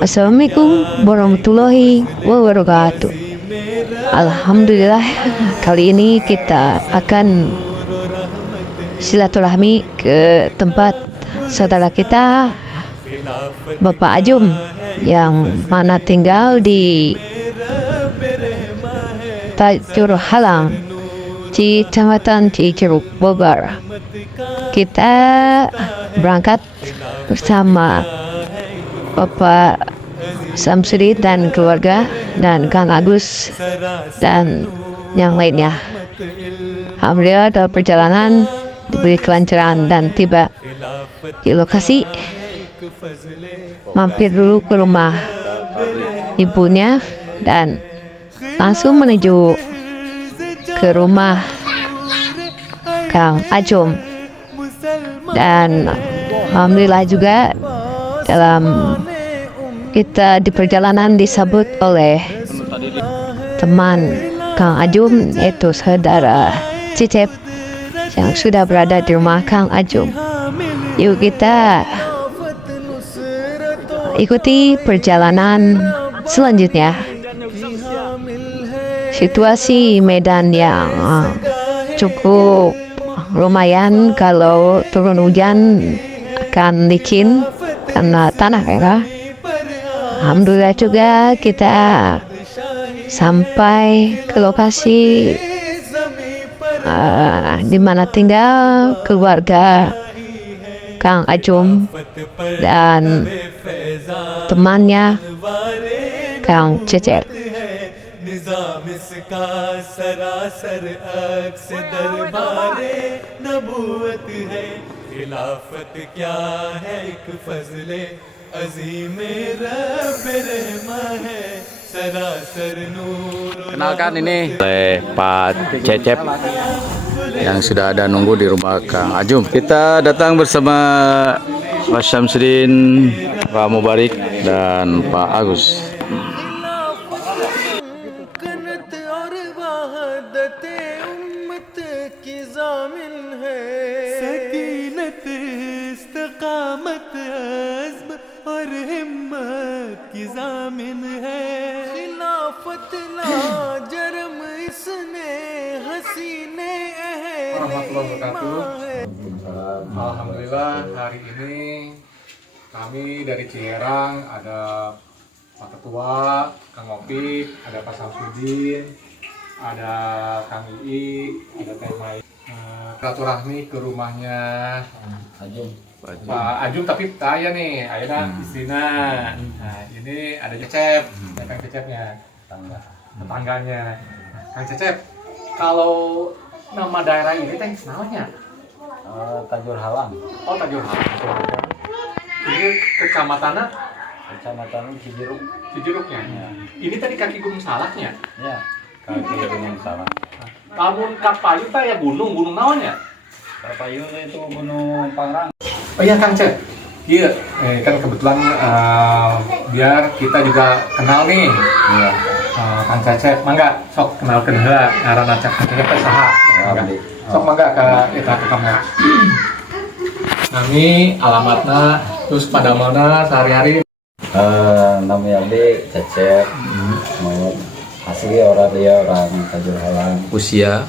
Assalamualaikum warahmatullahi wabarakatuh. Alhamdulillah, kali ini kita akan silaturahmi ke tempat saudara kita Bapak Ajum yang mana tinggal di Tajur Halang, Kecamatan Ciceruk, Bogor. Kita berangkat bersama Bapak Samsudin dan keluarga dan Kang Agus dan yang lainnya. Alhamdulillah dalam perjalanan diberi kelancaran dan tiba di lokasi. Mampir dulu ke rumah ibunya dan langsung menuju ke rumah Kang Ajum. Dan alhamdulillah juga dalam kita di perjalanan disambut oleh teman Kang Ajum, yaitu saudara Cecep yang sudah berada di rumah Kang Ajum. Yuk kita ikuti perjalanan selanjutnya. Situasi medan yang cukup lumayan, kalau turun hujan akan licin karena tanah merah. Alhamdulillah juga kita sampai ke lokasi di mana tinggal keluarga Kang Ajum dan temannya Kang Cecep. निज़ाम इसका सरासर अक्स दरबारे नबूवत है खिलाफत क्या है एक फजले अज़ीम रब रहमा है सरासर नूर. Kenalkan, ini oleh Pak Cecep yang sudah ada nunggu di rumah Kang Ajum. Kita datang bersama Pak Syamsuddin, Pak Mubarik dan Pak Agus. Warahmatullahi wabarakatuh. Alhamdulillah, hari ini kami dari Ciherang ada Pak Ketua, Kang Opik, ada Pak Samsudin, ada Kang Ii, ada Teh Mai. Silaturahmi ke rumahnya Pak Ajum, tapi saya nih, Ayana istrina. Nah, ini ada Cecep, Kang Cecepnya, tetangganya. Kang Cecep, kalau nama daerah ini teh namanya Tajur Halang. Oh, Tajur Halang. Ini kecamatannya? Kecamatan Cijeruk. Cijeruknya. Ya. Ini tadi kaki Gunung Salaknya. Ya, kaki Gunung Salak. Kamu Kapayu teh ya gunung namanya? Kapayu itu Gunung Pangrang. Oh iya, Kang Cep. Iya, kan kebetulan biar kita juga kenal nih. Iya. Kang Cecep, mangga sok kenalkeun heula ngaranna Kang Cecep teh saha? Sok mangga ka eta ke kamera. Nami, alamatna, terus pada mana sehari-hari? Namanya Abdi Cecep. Mau asli orang dia orang Tajur Halang. Usia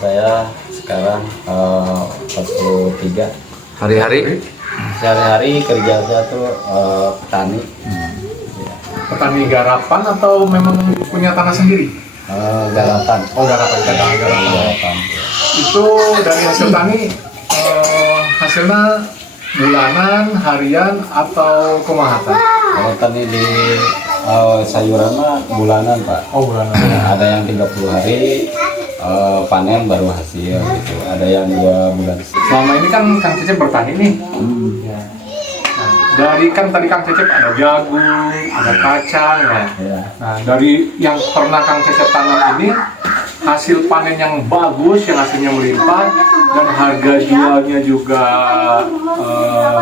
saya sekarang 43. hari-hari Sehari-hari kerja saya tuh petani. Petani garapan atau memang punya tanah sendiri? Garapan. Oh, garapan. Itu dari hasil tani hasilnya bulanan, harian atau kumaha? Kalau tani di sayuran mah bulanan, Pak. Oh, bulanan. Ada yang 30 hari panen baru hasil gitu. Ada yang 2 bulan. Selama ini kan Kang Cecep bertani nih. Ya. Nah, dari kan tadi Kang Cecep ada jagung, ada kacang ya. Ya. Nah, dari yang pernah Kang Cecep tanam ini hasil panen yang bagus, yang hasilnya melimpah dan harga jualnya juga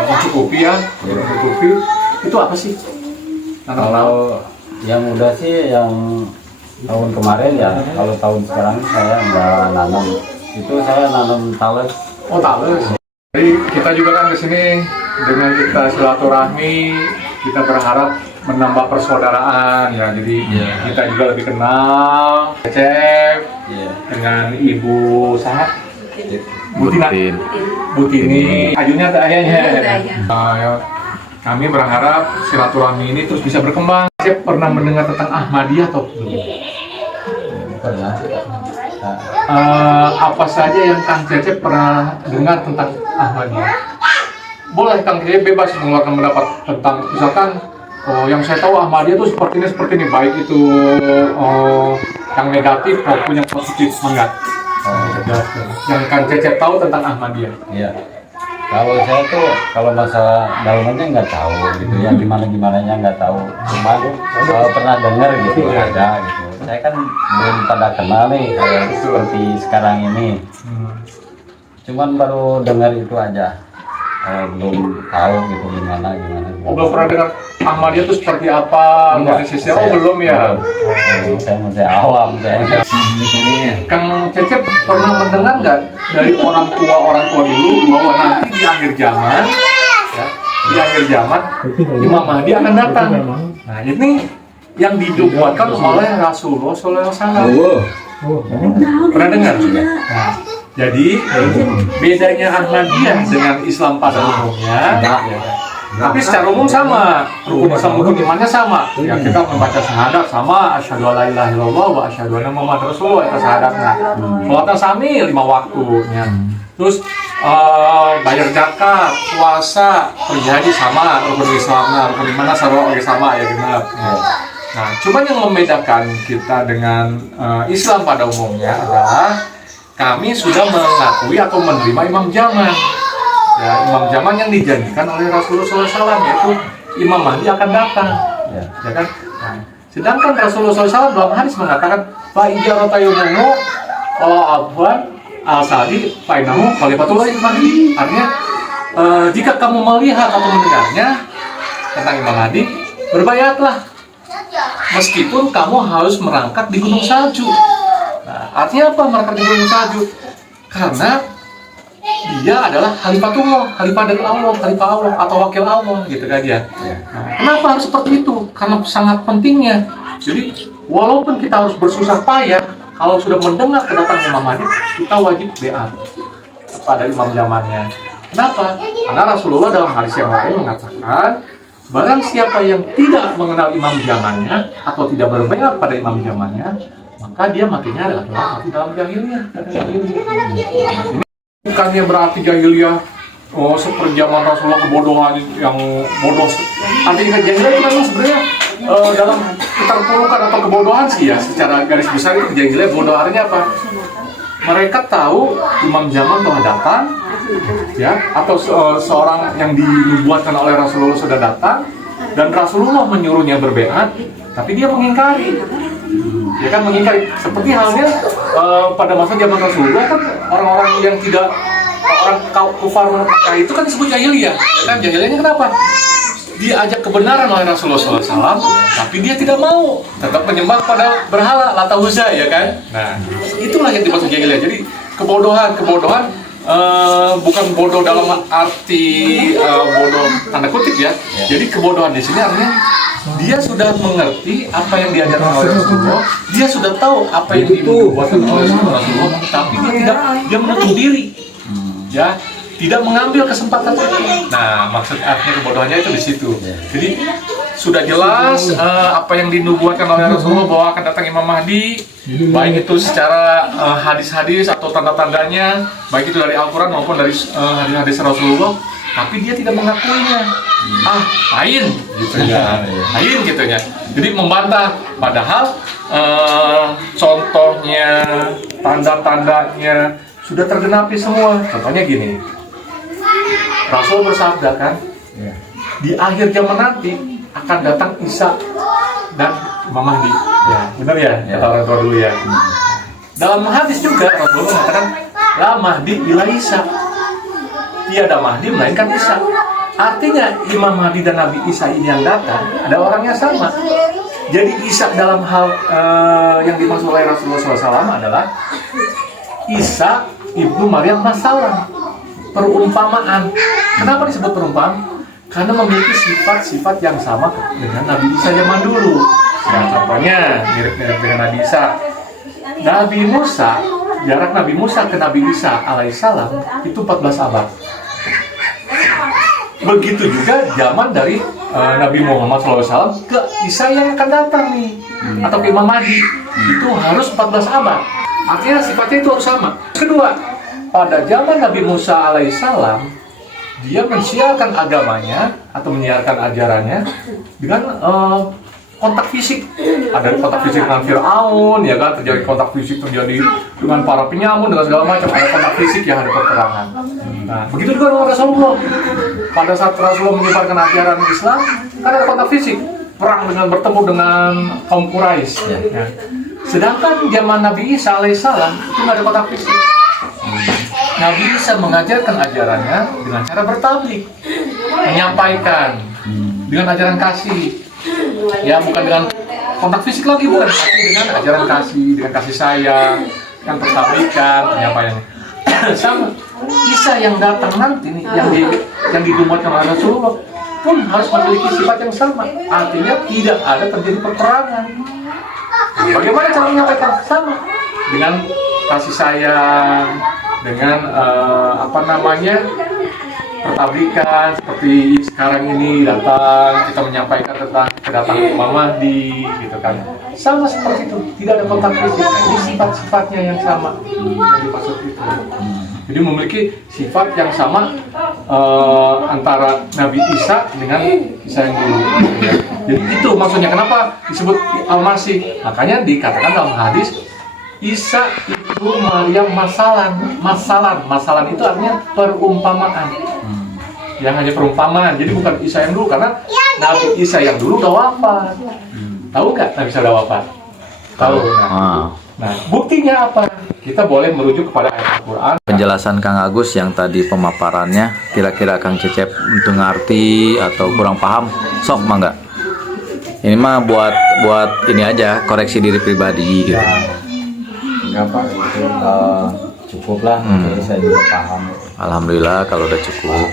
mencukupi ya, mencukupi. Itu apa sih? Kalau yang udah sih yang tahun kemarin ya, kalau tahun sekarang saya nggak nanam. Itu saya nanam tales. Oh, tales. Jadi kita juga kan kesini dengan kita silaturahmi, kita berharap menambah persaudaraan ya. Jadi kita juga lebih kenal Cecep dengan Ibu Sahat, Bu Tini, ajunya atau ayahnya. Ya. Kami berharap silaturahmi ini terus bisa berkembang. Cecep pernah mendengar tentang Ahmadiyah atau belum? Pernah. Apa saja yang Kang Cecep pernah dengar tentang Ahmadiyah? Boleh Kang Cecep bebas mengeluarkan pendapat tentang, misalkan yang saya tahu Ahmadiyah itu seperti ini, baik itu yang negatif maupun yang positif, enggak? Yang Kang Cecep tahu tentang Ahmadiyah? Iya. Kalau saya tuh kalau masalah dalamnya nggak tahu gitu ya, gimananya nggak tahu. Cuma pernah dengar gitu ada gitu. Saya kan belum pada kenal nih kayak seperti sekarang ini. Cuman baru dengar itu aja. Belum tahu gitu gimana. Belum pernah dengar Ahmadiyah itu seperti apa? Organisasinya? Belum ya? Saya masih awam saya. Kang Cecep pernah mendengar nggak dari orang tua dulu bahwa nanti di akhir zaman, ya, di akhir zaman Imam Mahdi akan datang. Nah ini yang dinubuatkan oleh Rasulullah SAW. Pernah dengar? Nah, jadi bedanya Ahmadiyah dengan Islam pada umumnya, tapi secara umum sama, rukun Islam rukun imannya sama. Ya kita membaca syahadat sama, asyhadu alla ilaha illallah wa asyhadu anna muhammadar rasulullah, itu syahadatnya. Salatnya sami 5 waktunya. Terus bayar zakat, puasa, pergi haji sama, rukun Islamnya, rukun imannya sama ya genap. Nah, cuma yang membedakan kita dengan Islam pada umumnya adalah kami sudah mengakui atau menerima imam zaman. Ya, imam zaman yang dijanjikan oleh Rasulullah SAW, yaitu Imam Mahdi akan datang. Ya kan? Nah, sedangkan Rasulullah SAW dalam hadis mengatakan, Fa ijarata yumumu abwan al-sadi fainahu khalifatullah Mahdi. Artinya, jika kamu melihat atau mendengarnya tentang Imam Mahdi, berbayatlah. Meskipun kamu harus merangkak di gunung salju. Nah, artinya apa merangkak di gunung salju? Karena dia adalah khalifatullah, khalifah dari Allah, khalifah Allah atau wakil Allah gitu kan ya. Nah, kenapa harus seperti itu? Karena sangat pentingnya. Jadi walaupun kita harus bersusah payah, kalau sudah mendengar kedatangan Imam Mahdi, kita wajib beat pada imam zamannya. Kenapa? Karena Rasulullah dalam hadis yang lain mengatakan, barang siapa yang tidak mengenal imam zamannya atau tidak berbeat pada imam zamannya, maka dia matinya adalah mati dalam jahiliyah. Bukannya berarti jahiliyah seperjaman Rasulullah kebodohan yang bodoh. Artinya jahiliyah itu memang sebenarnya dalam keterpurukan atau kebodohan sih ya, secara garis besar itu jahiliyah bodoh. Artinya apa? Mereka tahu imam zaman telah datang, ya, atau seorang yang dinubuatkan oleh Rasulullah sudah datang, dan Rasulullah menyuruhnya berbeat, tapi dia mengingkari. Ya kan, mengingkari. Seperti halnya pada masa zaman Rasulullah kan orang-orang yang tidak, orang kufar Mekah itu kan disebut jahiliyah. Ya kan, jahiliyahnya kenapa? Diajak kebenaran oleh Rasulullah SAW, tapi dia tidak mau, tetap menyembah pada berhala Lata Uzza, ya kan? Nah, itulah yang dimaksud jahiliyah. Jadi kebodohan bukan bodoh dalam arti bodoh tanda kutip ya. Jadi kebodohan di sini artinya dia sudah mengerti apa yang diajarkan oleh Rasulullah, dia sudah tahu apa yang dibuatkan oleh Rasulullah, tapi dia menutup diri, ya, tidak mengambil kesempatan itu. Nah, maksud artinya kebodohannya itu di situ. Jadi sudah jelas apa yang dinubuatkan oleh Rasulullah bahwa akan datang Imam Mahdi, baik itu secara hadis-hadis atau tanda-tandanya, baik itu dari Al-Quran maupun dari hadis-hadis Rasulullah, tapi dia tidak mengakuinya. Lain gitu ya. Jadi membantah, padahal contohnya, tanda-tandanya sudah tergenapi semua. Contohnya gini, Rasul bersabda kan, di akhir zaman nanti akan datang Isa dan Imam Mahdi. Ya, benar ya, kata orang tua dulu ya. Dalam hadis juga Rasulullah mengatakan, la Mahdi ila Isa. Tiada Mahdi melainkan Isa. Artinya Imam Mahdi dan Nabi Isa ini yang datang ada orangnya sama. Jadi Isa dalam hal yang dimaksud oleh Rasulullah SAW adalah Isa ibnu Maryam Masalam. Perumpamaan. Kenapa disebut perumpamaan? karena memiliki sifat-sifat yang sama dengan Nabi Isa zaman dulu. Ya, contohnya mirip-mirip dengan Nabi Isa. Nabi Musa, jarak Nabi Musa ke Nabi Isa alaihissalam itu 14 abad. Begitu juga zaman dari Nabi Muhammad SAW ke Isa yang akan datang nih, atau ke Imam Mahdi, itu harus 14 abad. Artinya sifatnya itu harus sama. Kedua, pada zaman Nabi Musa alaihissalam, dia mensiarkan agamanya atau menyiarkan ajarannya dengan kontak fisik. Ada kontak fisik dengan Fir'aun, ya kan, terjadi kontak fisik terjadi dengan para penyamun, dengan segala macam. Ada kontak fisik yang ada peperangan. Nah, begitu juga dengan Rasulullah. Pada saat Rasulullah menyebarkan ajaran Islam, kan ada kontak fisik, perang dengan bertemu dengan kaum Quraisy. Ya. Sedangkan zaman Nabi Isa alaihissalam itu nggak ada kontak fisik. Nabi Isa mengajarkan ajarannya dengan cara bertablik, menyampaikan dengan ajaran kasih. Ya, bukan dengan kontak fisik lagi, bukan, tapi dengan ajaran kasih, dengan kasih sayang, dengan pertablikan, penyampaian. Sama Isa yang datang nanti nih, yang didumatkan oleh Rasulullah pun harus memiliki sifat yang sama. Artinya tidak ada terjadi peperangan. Bagaimana cara menyampaikan? Sama dengan kasih sayang, dengan pertablikan, seperti sekarang ini datang kita menyampaikan tentang kedatangan Imam Mahdi, gitu kan. Sama seperti itu, tidak ada kontak fisik. Ini sifat-sifatnya yang sama yang dimaksud itu. Jadi memiliki sifat yang sama antara Nabi Isa dengan Isa yang dulu. Jadi itu maksudnya kenapa disebut Al-Masih. Makanya dikatakan dalam hadis Isa itu Maryam masalan itu artinya perumpamaan. Yang hanya perumpamaan. Jadi bukan Isa yang dulu, karena Nabi Isa yang dulu udah wafat. Tahu nggak Nabi Isa udah wafat? Tahu. Nah, buktinya apa? Kita boleh merujuk kepada ayat Al-Quran. Penjelasan Kang Agus yang tadi pemaparannya, kira-kira Kang Cecep untuk ngerti atau kurang paham, sok mangga. Ini mah buat ini aja, koreksi diri pribadi gitu. Enggak Pak, itu cukup lah. Jadi saya juga paham. Alhamdulillah kalau udah cukup.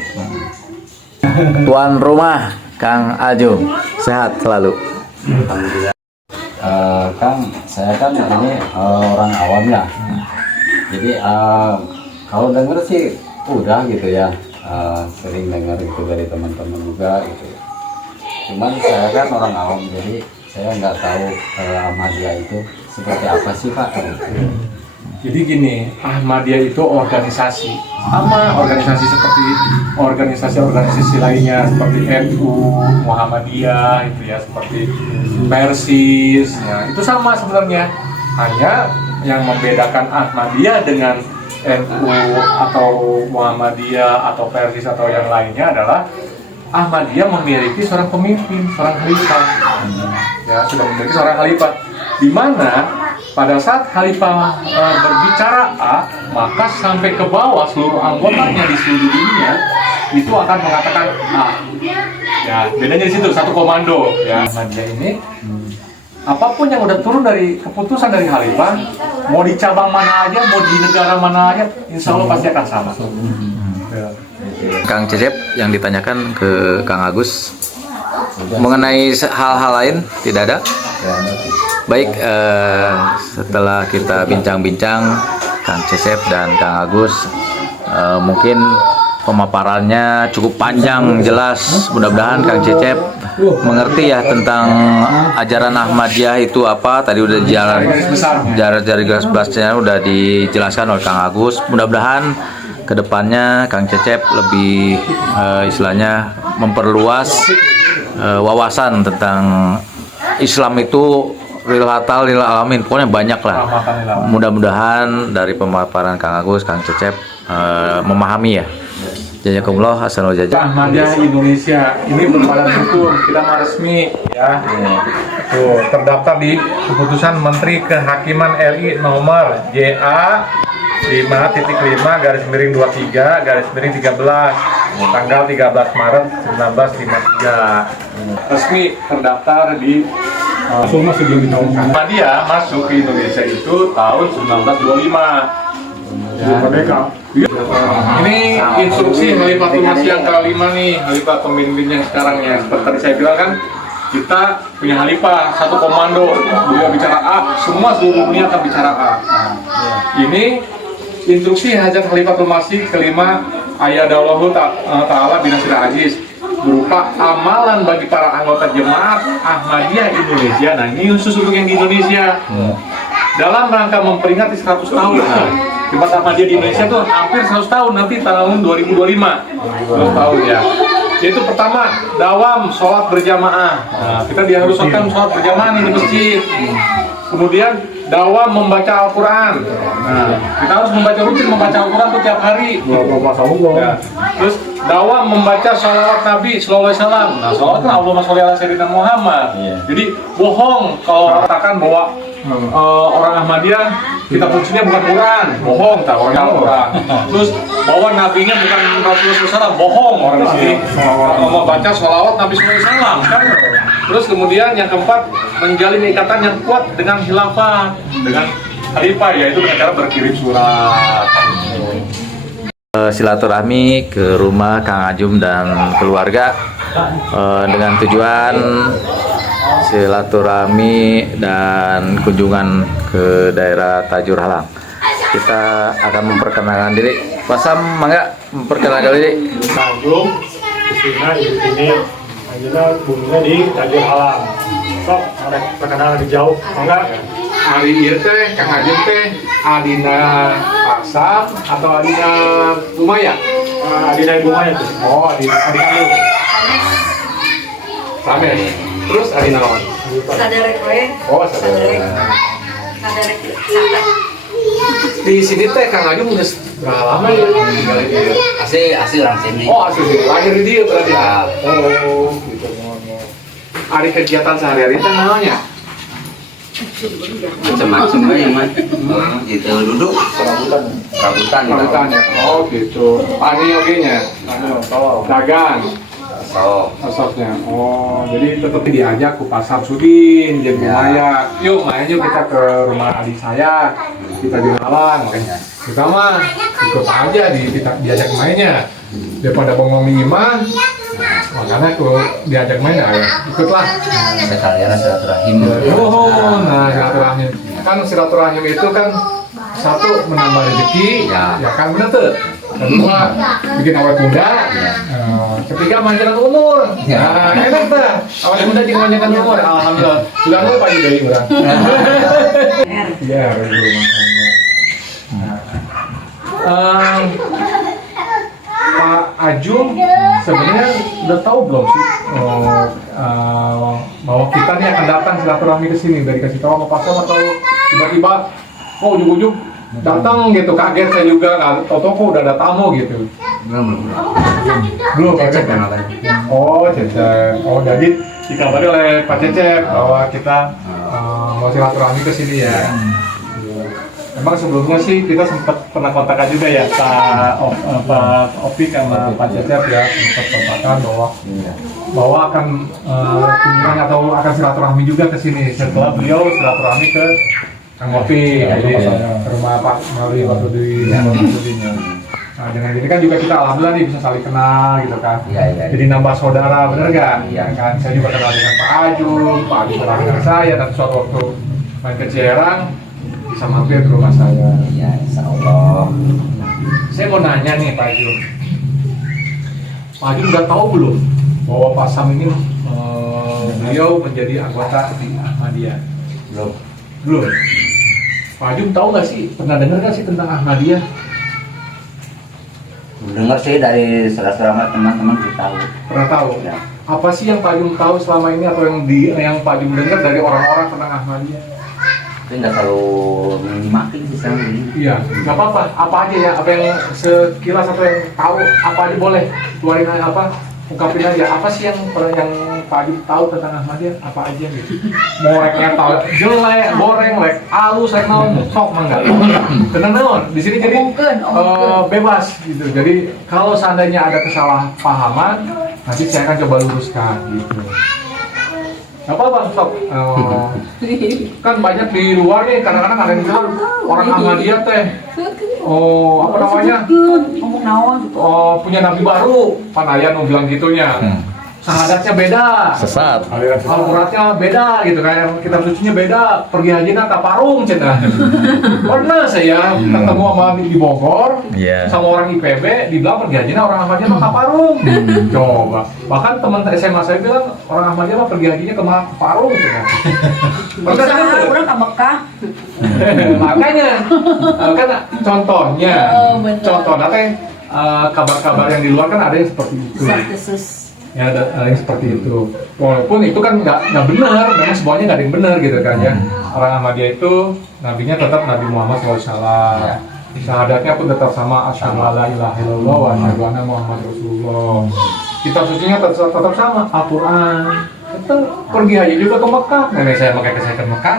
Tuan rumah Kang Ajum, sehat selalu. Alhamdulillah. Kang, saya kan ini orang awam ya. Jadi kalau denger sih udah gitu ya, sering dengar gitu dari teman-teman juga gitu. Cuman saya kan orang awam, jadi saya nggak tahu Ahmadiyah itu seperti apa sih Pak. Jadi gini, Ahmadiyah itu organisasi, sama organisasi seperti organisasi lainnya seperti NU, Muhammadiyah, itu ya, seperti Persis, ya, itu sama sebenarnya. Hanya yang membedakan Ahmadiyah dengan NU atau Muhammadiyah atau Persis atau yang lainnya adalah Ahmadiyah memiliki seorang pemimpin, seorang khalifah. Ya, sudah memiliki seorang khalifah, di mana pada saat khalifah berbicara A, maka sampai ke bawah seluruh anggotanya di seluruh dunia itu akan mengatakan A. Ya, bedanya di situ, satu komando. Ya, Ahmadiyah ini apapun yang udah turun dari keputusan dari khalifah, mau di cabang mana aja, mau di negara mana aja, insya Allah pasti akan sama. Ya. Kang Cecep yang ditanyakan ke Kang Agus mengenai hal-hal lain tidak ada? Baik, setelah kita bincang-bincang Kang Cecep dan Kang Agus, mungkin pemaparannya cukup panjang, jelas. Mudah-mudahan Kang Cecep mengerti ya tentang ajaran Ahmadiyah itu apa. Tadi udah dari garis besarnya udah dijelaskan oleh Kang Agus. Mudah-mudahan kedepannya Kang Cecep lebih istilahnya memperluas wawasan tentang Islam itu rilatal lil alamin, pokoknya banyak lah. Mudah-mudahan dari pemaparan Kang Agus, Kang Cecep memahami ya. Jazakumullah hasanul jazaa. Ahmadiyah Indonesia ini berbadan hukum, kita mah resmi ya. Tuh, terdaftar di keputusan Menteri Kehakiman RI nomor JA 5.5/23/13 tanggal 13 Maret 1953. Resmi terdaftar di semua sebelum diumumkan. Ahmadiyah masuk ke Indonesia itu tahun 1925. Ini instruksi Khalifatul Masih yang kelima nih, Khalifah pemimpin yang sekarang ya. Seperti tadi saya bilang kan, kita punya Khalifah, satu komando, beliau bicara A, semua seluruh dunia akan bicara A. Nah, ini instruksi Hajat Khalifatul Masih kelima, Ayadallahu Ta'ala binasir aziz, berupa amalan bagi para anggota jemaat Ahmadiyah Indonesia. Nah, ini khusus untuk yang di Indonesia. Dalam rangka memperingati 100 tahun. Nah, Jemaat Ahmadiyah di Indonesia tuh hampir 100 tahun, nanti tahun 2025. 100 tahun ya. Yaitu pertama, dawam sholat berjamaah. Nah, kita diharuskan sholat berjamaah nih di masjid. Kemudian dawam membaca Al-Quran. Nah, kita harus rutin membaca Al-Quran tuh tiap hari. Ya. Terus dawam membaca sholawat Nabi Sallallahu Alaihi Wasallam. Nah, sholawat kan Allahumma sholli ala sayyidina Muhammad. Jadi bohong kalau katakan bahwa orang Ahmadiyah kita fungsinya bukan Quran, bohong tak orang Al-Quran. Terus bahwa nabinya bukan Rasulullah SAW, bohong orang di sini. Mau baca sholawat Nabi SAW kan. Terus kemudian yang keempat, menjalin ikatan yang kuat dengan khilafah, dengan khalifah, yaitu dengan cara berkirim surat. Silaturahmi ke rumah Kang Ajum dan keluarga dengan tujuan silaturahmi dan kunjungan ke daerah Tajur Halang. Kita akan memperkenalkan diri. Pak Sam, mangga memperkenalkan diri. Belum di sini kita bumbunya di Tajur Halang. Sok ada perkenalan lebih jauh, enggak? Hari ieu teh Kang Ajum teh adina Paksam atau adina Bumaya? Adina bumbunya tuh. Oh, adina kandung. Sames. Terus adina naon? Sadarek we. Oh, sadarek. Sadarek sadak. Di sini teh Kang Ajum udah berapa lama ya tinggal di dieu? Asli orang sini. Oh, asli lahir di dieu berarti. Ya. Oh, gitu. Hari kegiatan sehari-hari teh naonnya? Macam-macam ya mas. Itu duduk. Rambutan. Rambutan ya. Oh, gitu. Ani oke-nya. Dagang. Sosoknya. Oh, jadi tetap diajak ke pasar Sudin, jadi Maya. Yuk, yuk kita ke rumah adik saya. Kita di Halang. Kita mah ikut aja kita diajak mainnya. Daripada bengong iman, makanya tuh diajak main ya. Ikutlah. Sekalian silaturahim. Oh, nah silaturahim. Kan silaturahim itu kan satu menambah rezeki, ya kan bener tuh. Kedua bikin awet muda, ketiga manjakan umur. Nah, enak tuh. Awet muda juga manjakan umur. Alhamdulillah. Sudah lu pagi dari orang. Iya, rumah Pak Ajum sebenarnya udah tahu belum sih bahwa kita nih akan datang silaturahmi ke sini, dari kasih tahu sama Pak Sam atau tiba-tiba ujung-ujung datang gitu, kaget saya juga, tau-tau kok udah ada tamu gitu. Belum Cecep kan katanya. Oh, Cecep. Oh, jadi dikabari oleh Pak Cecep bahwa kita mau silaturahmi ke sini ya. Emang sebelumnya sih kita sempat pernah kontakkan juga ya Pak Opik sama Pak Cecep ya, sempat kontakkan bahwa akan kunjungan atau akan silaturahmi juga ke sini setelah beliau silaturahmi ke Kang Opik, jadi ke rumah Pak Mauri waktu di Sudinnya. Nah, dengan ini kan juga kita alhamdulillah nih bisa saling kenal gitu kan. Iya. Jadi nambah saudara, bener gak? Iya. Kan saya juga kenal dengan Pak Ajum, Pak Ajum kenal dengan saya, dan suatu waktu main ke Ciherang bisa mampir ke rumah saya. Ya, insya Allah. Saya mau nanya nih Pak Ajum. Pak Ajum udah tahu belum bahwa Pak Sam ini beliau menjadi anggota di Ahmadiyah? Belum. Pak Ajum tahu nggak sih? Pernah dengar nggak sih tentang Ahmadiyah? Dengar sih dari saudara-saudara teman-teman kita tahu. Pernah tahu? Ya. Apa sih yang Pak Ajum tahu selama ini atau yang Pak Ajum dengar dari orang-orang tentang Ahmadiyah? Tapi nggak terlalu menyimakin sih sekarang ini. Iya, nggak apa-apa. Apa aja ya? Apa yang sekilas atau yang tahu? Apa aja boleh? Keluarin aja apa? Ungkapin aja. Apa sih yang Pak Ajum tahu tentang Ahmadiyah? Apa aja gitu? Mau reknya tahu jelek, goreng, rek halus, rek naon, sok mah nggak? Tenang naon. Di sini jadi bebas gitu. Jadi kalau seandainya ada kesalahpahaman, nanti saya akan coba luruskan gitu. Gak apa-apa, sok. Kan banyak di luar nih, kadang-kadang ada yang bilang orang Ahmadiyah teh apa namanya? Ngomong naon gitu. Punya nabi baru. Panayan mau bilang gitunya. Syahadatnya beda. Sesat. Al-Qurannya beda gitu kan, kitab sucinya beda, pergi haji ke Parung cenah. Pernah saya ketemu sama di Bogor, Iya. sama orang IPB, dibilang pergi haji orang Ahmadiyah ke Parung. Coba, bahkan teman SMA saya bilang orang Ahmadiyah mah pergi hajinya ke Parung cenah. Pernah kan? Orang ke Mekah. Makanya, kan contohnya, contohnya teh kabar-kabar yang di luar kan ada yang seperti itu. Yesus. Ya ada yang seperti itu, walaupun itu kan nggak benar, memang semuanya nggak ada yang benar gitu kan ya. Orang Ahmadiyah itu nabinya tetap Nabi Muhammad SAW, syahadatnya pun tetap sama, asyhadu alla ilaha illallah wa asyhadu anna Muhammad Rasulullah. Kitab sucinya tetap sama, Al-Quran. Itu pergi haji juga ke Mekah, nenek saya pakai saya ke Mekah,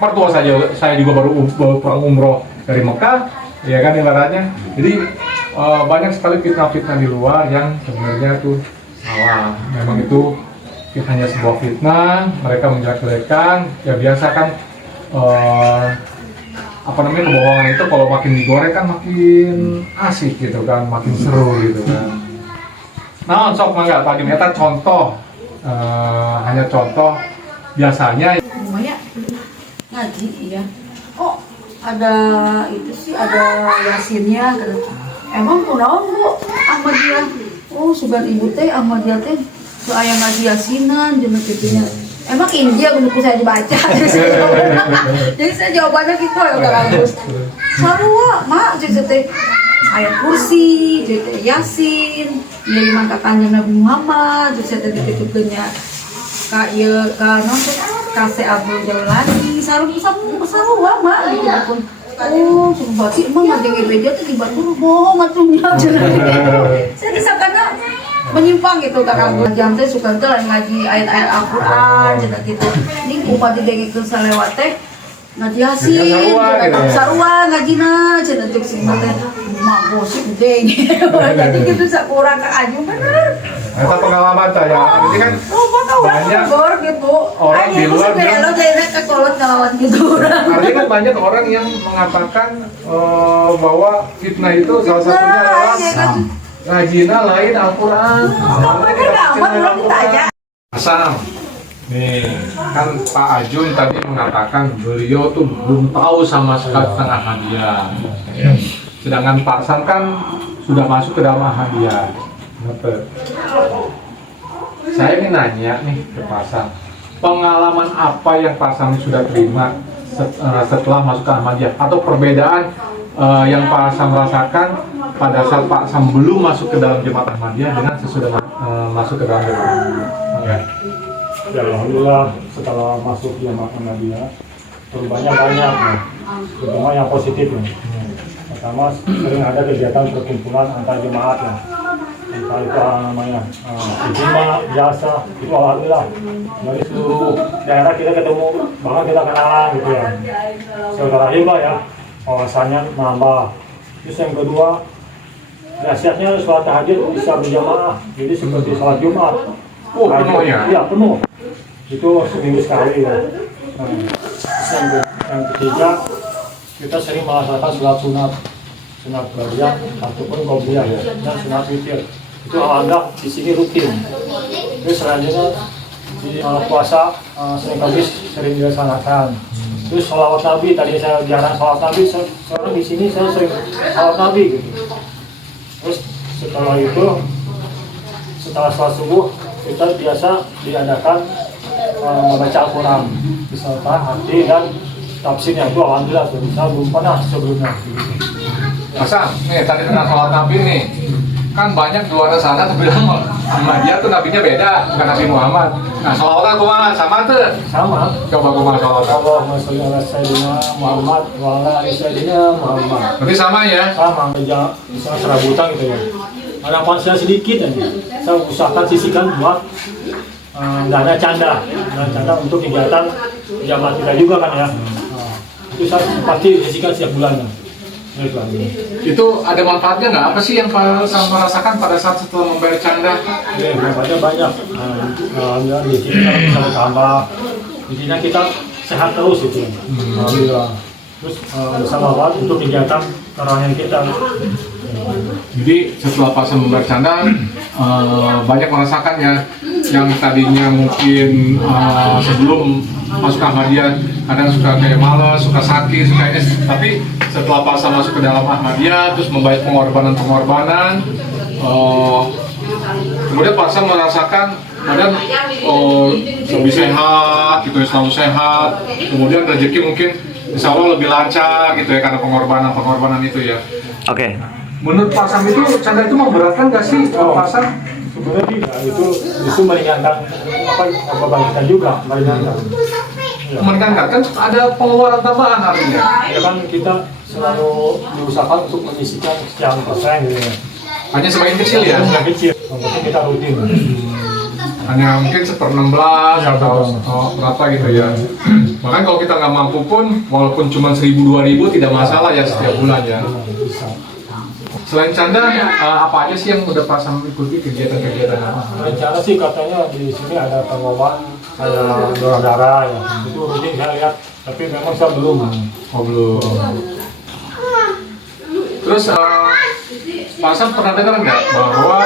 mertua saya juga baru pulang umroh dari Mekah, ya kan ibaratnya. Jadi banyak sekali fitnah-fitnah di luar yang sebenarnya tuh salah. Memang itu hanya sebuah fitnah, mereka menjelek-jelekan. Ya biasa kan kebohongan itu kalau makin digoreng kan makin asik gitu kan, makin seru gitu kan. Nah, sok mangga Pak Jum, eta contoh, hanya contoh biasanya. Lumayan ngaji ya. Oh, ada itu sih, ada yasinnya. Emang kunaon Bu Ahmadiyah? Oh, sugan ibu teh Ahmadiyah teh aya ngaji yasinan jeung kitunya. Emang Injil buku saya dibaca. Jadi saya jawabannya gitu ya udah bagus. Sarua, mak jadi teh ayat kursi, jadi yasin, dia iman ka Kanjeng Nabi Muhammad, jadi saya teh ditutupkeunnya ka ieu ka naon teh ka Se Abdul Jalani, sarua mak gitu pun. Oh, coba sih emang ngajeng gereja tuh di Bandung bohong atuhnya. Saya disangkana menyimpang gitu Kak Agus. Jam teh suka teh ngaji ayat-ayat Al-Qur'an cenah gitu. Ning umat didengekeun salewat teh ngaji Yasin, sarua ngajina cenah teh sing teh mak gosip deng. Jadi gitu sakurang Kak Aju bener. Eta pengalaman saya, ini kan banyak gitu. orang di luar lo saya kekolot ngelawan gitu. Artinya kan banyak orang yang mengatakan bahwa fitnah itu salah satunya adalah ngajina lain Al-Quran. Asam. Nih, kan Pak Ajun tadi mengatakan beliau tuh belum tahu sama sekali tentang Ahmadiyah. Sedangkan Pak Sam kan sudah masuk ke dalam Ahmadiyah. Saya ingin nanya nih ke Pak Sam, pengalaman apa yang Pak Sam sudah terima setelah masuk ke Ahmadiyah, atau perbedaan yang Pak Sam rasakan pada saat Pak Sam belum masuk ke dalam jemaat Ahmadiyah dengan sesudah masuk ke dalam jemaat Ahmadiyah? Ya alhamdulillah setelah masuk jemaat Ahmadiyah perubahannya banyak nih, terutama yang positif nih. Pertama sering ada kegiatan perkumpulan antar jemaat ya. Entah itu namanya ijma, biasa, itu alhamdulillah dari seluruh daerah kita ketemu, bahkan kita kenalan gitu ya. Saudara hibah ya, wawasannya nambah. Terus yang kedua, nasihatnya sholat tahajud bisa berjamaah, jadi seperti sholat Jumat. Oh, penuh ya? Iya, penuh. Itu seminggu sekali ya. Nah, yang ketiga, kita sering melaksanakan sholat sunat bariah ataupun qobliyah ya, dan sunat witir. Itu alhamdulillah di sini rutin. Terus selanjutnya di puasa Senin Kamis sering dilaksanakan. Terus sholawat Nabi, tadi saya jarang sholawat Nabi, sekarang di sini saya sering sholawat Nabi gitu. Terus setelah itu, setelah sholat subuh kita biasa diadakan membaca Al-Quran beserta arti dan tafsirnya. Itu alhamdulillah saya belum pernah sebelumnya. Masa, nih tadi tentang sholat Nabi nih, kan banyak di luar sana tuh bilang Ahmadiyah tuh nabinya beda, bukan Nabi Muhammad. Nah, sholawatnya kumaha sama tuh? Sama. Coba kumaha sholawat. Allahumma sholli ala sayyidina Muhammad wa ala ali sayyidina Muhammad. Berarti sama ya? Sama, misalnya serabutan gitu ya. Ada penghasilan sedikit ya, saya usahakan sisihkan buat dana canda untuk kegiatan jamaah kita juga kan ya. Itu saya pasti sisihkan setiap bulan ya. Itu ada manfaatnya nggak? Apa sih yang Pak Sam merasakan pada saat setelah membayar canda? Ya, manfaatnya banyak. Alhamdulillah di sini kalau misalnya tambah, di sini kita sehat terus gitu. Alhamdulillah. Terus bersama untuk kegiatan terakhir kita. Jadi setelah pasang bercanda banyak merasakan ya, yang tadinya mungkin sebelum masuk Ahmadiyah kadang suka kayak malas, suka sakit, suka ini, tapi setelah pasang masuk ke dalam Ahmadiyah terus membayar pengorbanan, kemudian pasang merasakan badan lebih sehat gitu ya, selalu sehat, kemudian rezeki mungkin insya Allah lebih lancar gitu ya karena pengorbanan itu ya. Oke. Menurut Pak Sam itu canda itu memberatkan nggak sih Pak Sam? Sebenarnya tidak, itu justru meringankan beban kita juga, meringankan. Ya. Meringankan kan ada pengeluaran tambahan artinya. Ya kan kita selalu berusaha untuk menyisihkan sekian persen gitu ya. Hanya sebagian kecil ya. Yang kecil, yang penting kita rutin. Hanya mungkin 1/16 Ya, atau berapa gitu ya. Makanya kalau kita nggak mampu pun, walaupun cuma 1.000-2.000 tidak masalah ya setiap bulan ya. Bisa. Selain canda, apa aja sih yang udah Pak Sam ikuti kegiatan-kegiatan? Rencana sih katanya di sini ada pengobatan kayak donor darah ya. Itu rutin saya lihat, tapi memang saya belum. Oh belum. Terus Pak Sam pernah dengar nggak bahwa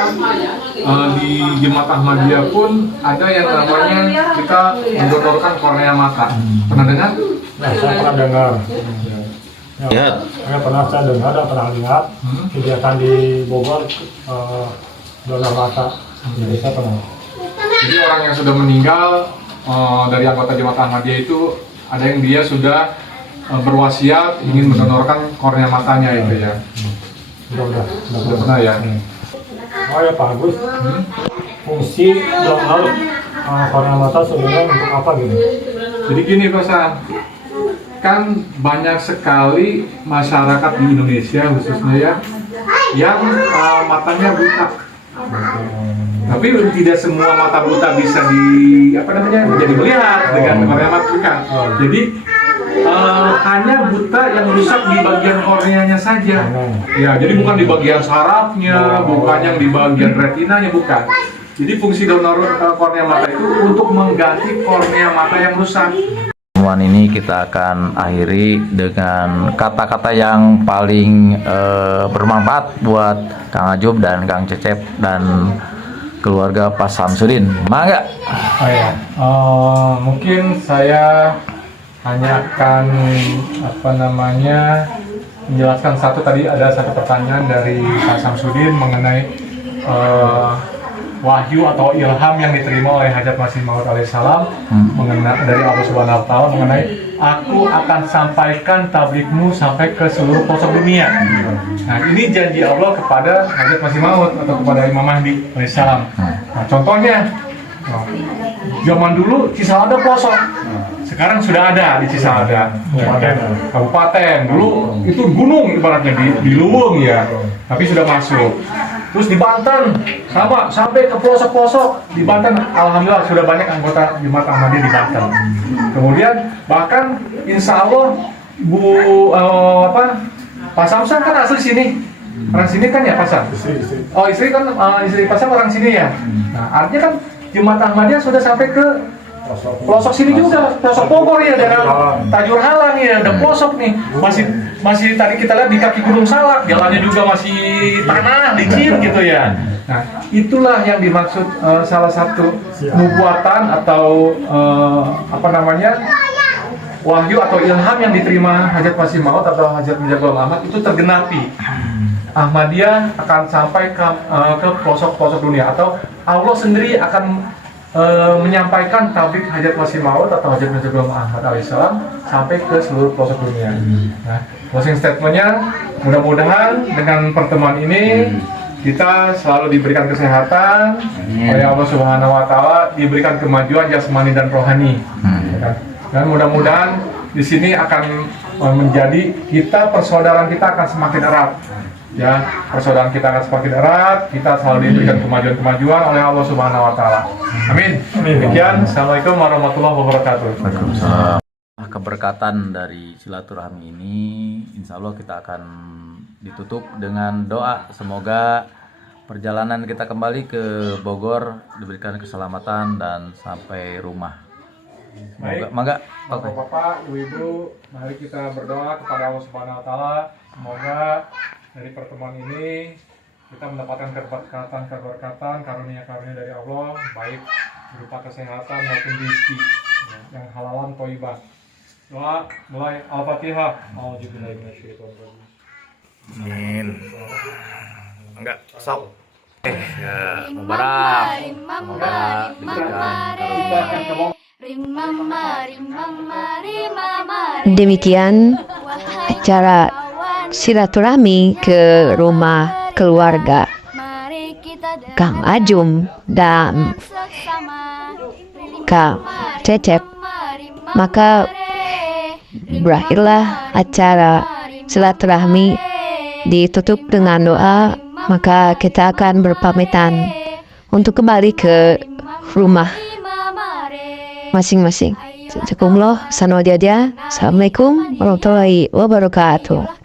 di Jemaat Ahmadiyah pun ada yang namanya kita mendonorkan kornea mata? Pernah dengar? Nah, saya pernah dengar. Ya. Saya pernah dengar dan pernah lihat kegiatan di Bogor donor mata. Jadi saya pernah. Jadi orang yang sudah meninggal dari anggota Jemaat Ahmadiyah itu ada yang dia sudah berwasiat ingin mendonorkan kornea matanya itu ya. Sudah pernah ya. Oh ya Pak Agus, fungsi donor kornea mata sebenarnya untuk apa gitu? Jadi gini Pak Sam, kan banyak sekali masyarakat di Indonesia khususnya ya yang matanya buta. Tapi tidak semua mata buta bisa menjadi melihat dengan kornea mata bukan. Jadi hanya buta yang rusak di bagian korneanya saja. Ya, jadi bukan di bagian sarafnya, bukan yang di bagian retinanya, bukan. Jadi fungsi donor kornea mata itu untuk mengganti kornea mata yang rusak. Pertemuan ini kita akan akhiri dengan kata-kata yang paling bermanfaat buat Kang Ajub dan Kang Cecep dan keluarga Pak Samsudin. Mangga. Mungkin saya hanya akan menjelaskan tadi ada satu pertanyaan dari Pak Samsudin mengenai wahyu atau ilham yang diterima oleh Hajat Masih Maud alaihissalam dari Allah Subhanahu wa Ta'ala mengenai aku akan sampaikan tabligmu sampai ke seluruh pelosok dunia. Nah, ini janji Allah kepada Hajat Masih Maud atau kepada Imam Mahdi alaihissalam. Nah, contohnya zaman dulu Cisalada pelosok, sekarang sudah ada di Cisalada kabupaten. Dulu itu gunung ibaratnya di Luwung ya, tapi sudah masuk. Terus di Banten sama sampai ke pelosok-pelosok di Banten, alhamdulillah sudah banyak anggota Jemaat Ahmadiyah di Banten. Kemudian bahkan insya Allah Pak Samsan kan asli sini, orang sini kan ya Pak Sam? Oh istri Pak Sam orang sini ya. Nah artinya kan Jemaat Ahmadiyah sudah sampai ke pelosok sini juga, pelosok Bogor ya, daerah Tajur Halang ya, ada pelosok nih. Masih tadi kita lihat di kaki Gunung Salak, jalannya juga masih tanah, licin gitu ya. Nah, itulah yang dimaksud salah satu nubuatan atau wahyu atau ilham yang diterima Hajat Masih Maud atau Hajat Mirza Ghulam Ahmad itu tergenapi. Ahmadiyah akan sampai ke pelosok-pelosok dunia atau Allah sendiri akan menyampaikan tabligh Hajat Masih Maud atau Hajat Mirza Ghulam Ahmad alaihissalam sampai ke seluruh pelosok dunia. Nah, closing statementnya, mudah-mudahan dengan pertemuan ini kita selalu diberikan kesehatan oleh Allah Subhanahu wa Ta'ala, diberikan kemajuan jasmani dan rohani. Dan mudah-mudahan di sini akan menjadi persaudaraan kita akan semakin erat. Ya, persaudaraan kita akan semakin erat, kita selalu diberikan kemajuan-kemajuan oleh Allah Subhanahu wa Ta'ala. Amin. Demikian, Assalamualaikum warahmatullahi wabarakatuh. Keberkatan dari silaturahmi ini insya Allah kita akan ditutup dengan doa semoga perjalanan kita kembali ke Bogor diberikan keselamatan dan sampai rumah Baik, Mangga. Oke. Bapak-bapak, Ibu-ibu, mari kita berdoa kepada Allah Subhanahu wa taala. Semoga dari pertemuan ini kita mendapatkan keberkatan, karunia-karunia dari Allah, baik berupa kesehatan maupun rezeki yang halalan thayyibah. Doa mulai Al-Fatihah. Auzubillahi minasyaitonir rajim. Amin. Enggak, sok. Ya, mubarak. Semoga diberikan Demikian acara silaturahmi ke rumah keluarga Kang Ajum dan Kang Cecep. Maka berakhirlah acara silaturahmi, ditutup dengan doa. Maka kita akan berpamitan untuk kembali ke rumah masing-masing. Jazakumullah, Assalamualaikum warahmatullahi wabarakatuh.